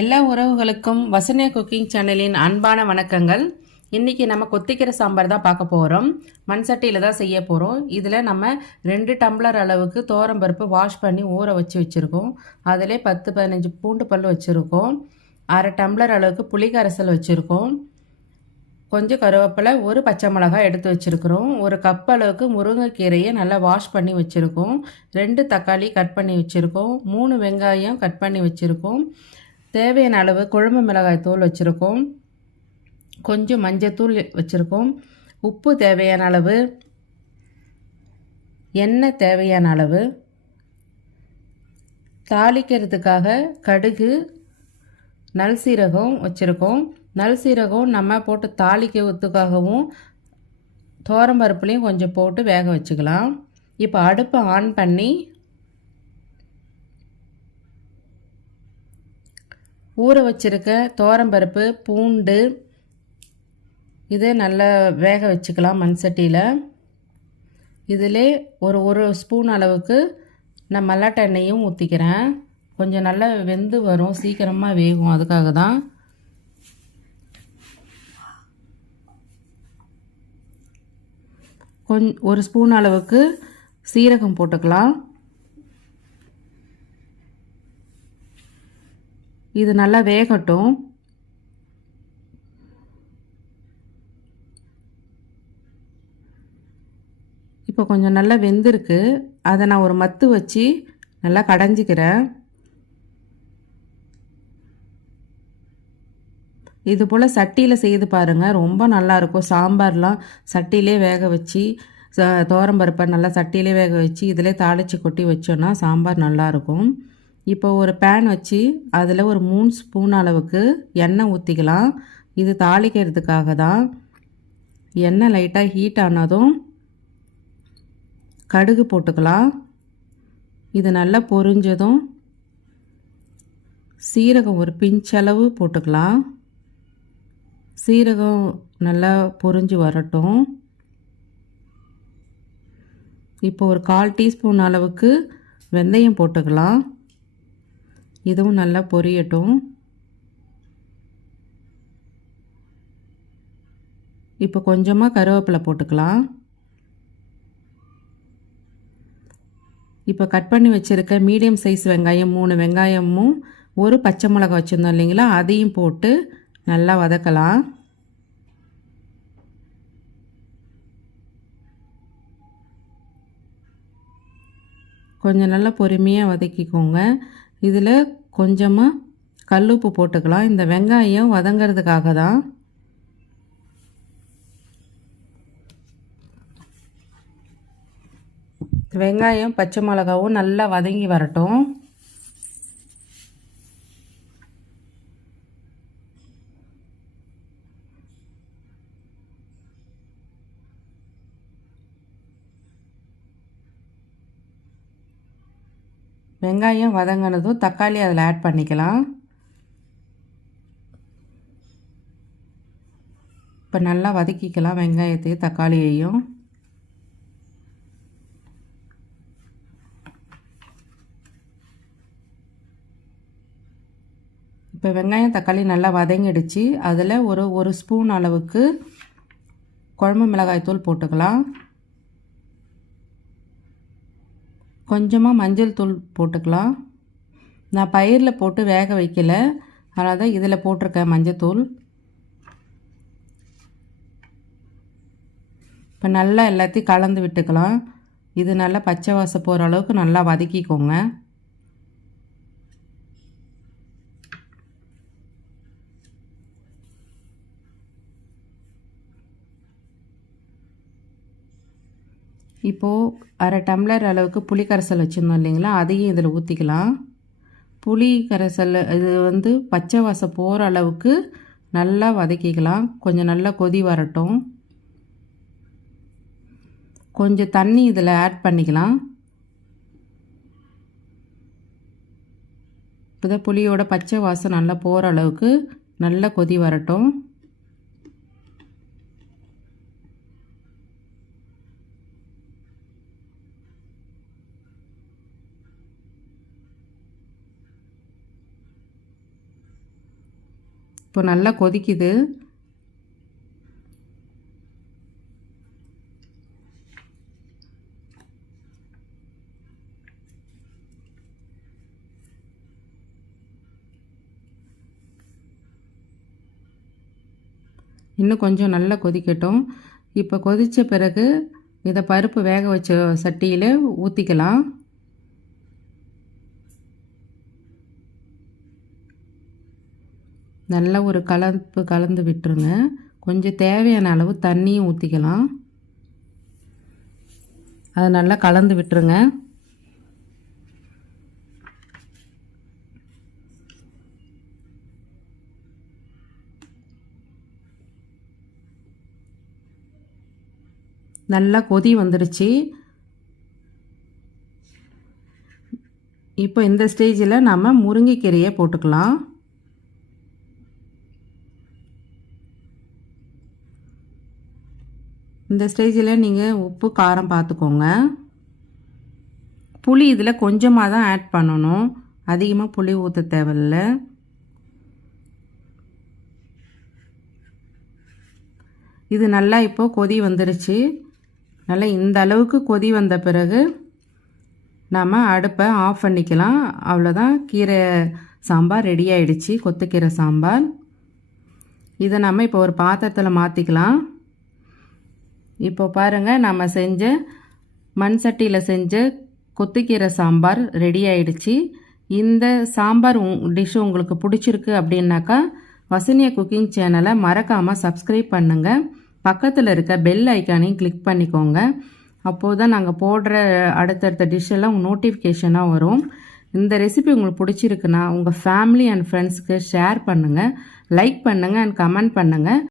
எல்லா உறவுகளுக்கும் வசனியா குக்கிங் சேனலின் அன்பான வணக்கங்கள். இன்றைக்கி நம்ம கொத்திக்கீரை சாம்பார் தான் பார்க்க போகிறோம். மண் சட்டியில் தான் செய்ய போகிறோம். இதில் நம்ம 2 டம்ளர் அளவுக்கு துவரம்பருப்பு வாஷ் பண்ணி ஊற வச்சுருக்கோம். அதிலே 10-15 பூண்டு பல் வச்சுருக்கோம். அரை டம்ளர் அளவுக்கு புளி கரைசல் வச்சுருக்கோம். கொஞ்சம் கருவேப்பிலை, ஒரு பச்சை மிளகாய் எடுத்து வச்சுருக்கிறோம். ஒரு கப் அளவுக்கு முருங்கைக்கீரையை நல்லா வாஷ் பண்ணி வச்சுருக்கோம். 2 தக்காளி கட் பண்ணி வச்சுருக்கோம். 3 வெங்காயம் கட் பண்ணி வச்சுருக்கோம். தேவையான அளவு குழம்பு மிளகாய் தூள் வச்சுருக்கோம். கொஞ்சம் மஞ்சத்தூள் வச்சுருக்கோம். உப்பு தேவையான அளவு, எண்ணெய் தேவையான அளவு, தாளிக்கிறதுக்காக கடுகு, நல் சீரகம் வச்சுருக்கோம். நல் சீரகம் நம்ம போட்டு தாளிக்கிறதுக்காகவும் துவரம்பருப்புலையும் கொஞ்சம் போட்டு வேக வச்சுக்கலாம். இப்போ அடுப்பை ஆன் பண்ணி ஊற வச்சுருக்க துவரம்பருப்பு, பூண்டு இதை நல்லா வேக வச்சுக்கலாம் மண் சட்டியில். இதிலே ஒரு ஸ்பூன் அளவுக்கு நான் மல்லாட்டை எண்ணெயும் ஊற்றிக்கிறேன். கொஞ்சம் நல்லா வெந்து வரும், சீக்கிரமாக வேகும், அதுக்காக தான். ஒரு ஸ்பூன் அளவுக்கு சீரகம் போட்டுக்கலாம். இது நல்லா வேகட்டும். இப்போ கொஞ்சம் நல்லா வெந்திருக்கு. அதை நான் ஒரு மத்து வச்சு நல்லா கடைஞ்சிக்கிறேன். இது போல் சட்டியில் செய்து பாருங்கள், ரொம்ப நல்லாயிருக்கும். சாம்பார்லாம் சட்டியிலே வேக வச்சு, துவரம்பருப்பை நல்லா சட்டியிலே வேக வச்சு இதிலே தாளித்து கொட்டி வச்சோன்னா சாம்பார் நல்லாயிருக்கும். இப்போ ஒரு பேன் வச்சு அதில் ஒரு 3 ஸ்பூன் அளவுக்கு எண்ணெய் ஊற்றிக்கலாம். இது தாளிக்கிறதுக்காக தான். எண்ணெய் லைட்டாக ஹீட் ஆனதும் கடுகு போட்டுக்கலாம். இது நல்லா பொரிஞ்சதும் சீரகம் ஒரு பிஞ்சளவு போட்டுக்கலாம். சீரகம் நல்லா பொரிஞ்சு வரட்டும். இப்போ ஒரு 1/4 டீஸ்பூன் அளவுக்கு வெந்தயம் போட்டுக்கலாம். இதுவும் நல்லா பொரியட்டும். இப்போ கொஞ்சமாக கருவேப்பிலை போட்டுக்கலாம். இப்போ கட் பண்ணி வச்சுருக்க மீடியம் சைஸ் வெங்காயம் 3 வெங்காயமும் ஒரு பச்சை மிளகாய் வச்சுருந்தோம் இல்லைங்களா, அதையும் போட்டு நல்லா வதக்கலாம். கொஞ்சம் நல்லா பொறுமையாக வதக்கிக்கோங்க. இதில் கொஞ்சமாக கல்லுப்பு போட்டுக்கலாம். இந்த வெங்காயம் வதங்கிறதுக்காக தான். வெங்காயம் பச்சை மிளகாவும் நல்லா வதங்கி வரட்டும். வெங்காயம் வதங்கினதும் தக்காளி அதில் ஆட் பண்ணிக்கலாம். இப்போ நல்லா வதக்கிக்கலாம் வெங்காயத்தையும் தக்காளியையும். இப்போ வெங்காயம் தக்காளி நல்லா வதங்கிடுச்சு. அதில் ஒரு ஸ்பூன் அளவுக்கு குழம்பு மிளகாய் தூள் போட்டுக்கலாம். கொஞ்சமாக மஞ்சள் தூள் போட்டுக்கலாம். நான் பயிரில் போட்டு வேக வைக்கல, அதனால் தான் இதில் போட்டிருக்கேன் மஞ்சத்தூள். இப்போ நல்லா எல்லாத்தையும் கலந்து விட்டுக்கலாம். இது நல்லா பச்சை வாசம் போகிற அளவுக்கு நல்லா வதக்கிக்கோங்க. இப்போது அரை டம்ளர் அளவுக்கு புளி கரைசல் வச்சுருந்தோம் இல்லைங்களா, அதையும் இதில் ஊற்றிக்கலாம். புளி கரைசல் இது பச்சை வாசம் போகிற அளவுக்கு நல்லா வதக்கிக்கலாம். கொஞ்சம் நல்லா கொதி வரட்டும். கொஞ்சம் தண்ணி இதில் ஆட் பண்ணிக்கலாம். இப்போ தான் புளியோட பச்சை வாசம் நல்லா போகிற அளவுக்கு நல்லா கொதி வரட்டும். இப்போ நல்லா கொதிக்குது. இன்னும் கொஞ்சம் நல்லா கொதிக்கட்டும். இப்போ கொதித்த பிறகு இதை பருப்பு வேக வச்ச சட்டியில் ஊற்றிக்கலாம். நல்லா ஒரு கலந்து விட்டுருங்க. கொஞ்சம் தேவையான அளவு தண்ணியும் ஊற்றிக்கலாம். அதை நல்லா கலந்து விட்டுருங்க. நல்லா கொதி வந்துடுச்சு. இப்போ இந்த ஸ்டேஜில் நம்ம முருங்கைக்கீரையை போட்டுக்கலாம். இந்த ஸ்டேஜில் நீங்கள் உப்பு காரம் பார்த்துக்கோங்க. புளி இதில் கொஞ்சமாக தான் ஆட் பண்ணணும், அதிகமாக புளி ஊற்ற தேவையில்ல. இது நல்லா இப்போது கொதி வந்துடுச்சு. நல்லா இந்த அளவுக்கு கொதி வந்த பிறகு நாம் அடுப்பை ஆஃப் பண்ணிக்கலாம். அவ்வளோதான், கீரை சாம்பார் ரெடி ஆகிடுச்சு, கொத்துக்கீரை சாம்பார். இதை நம்ம இப்போ ஒரு பாத்திரத்தில் மாற்றிக்கலாம். இப்போ பாருங்கள், நம்ம செஞ்ச மண் சட்டியில் செஞ்ச கொத்துக்கீரை சாம்பார் ரெடி ஆகிடுச்சு. இந்த சாம்பார் டிஷ்ஷு உங்களுக்கு பிடிச்சிருக்கு அப்படின்னாக்கா வசனியா குக்கிங் சேனலை மறக்காமல் சப்ஸ்கிரைப் பண்ணுங்கள். பக்கத்தில் இருக்க பெல் ஐக்கானையும் கிளிக் பண்ணிக்கோங்க. அப்போது தான் நாங்கள் போடுற அடுத்தடுத்த டிஷ்ஷெல்லாம் நோட்டிஃபிகேஷனாக வரும். இந்த ரெசிபி உங்களுக்கு பிடிச்சிருக்குன்னா உங்கள் ஃபேமிலி அண்ட் ஃப்ரெண்ட்ஸுக்கு ஷேர் பண்ணுங்கள், லைக் பண்ணுங்கள் அண்ட் கமெண்ட் பண்ணுங்கள்.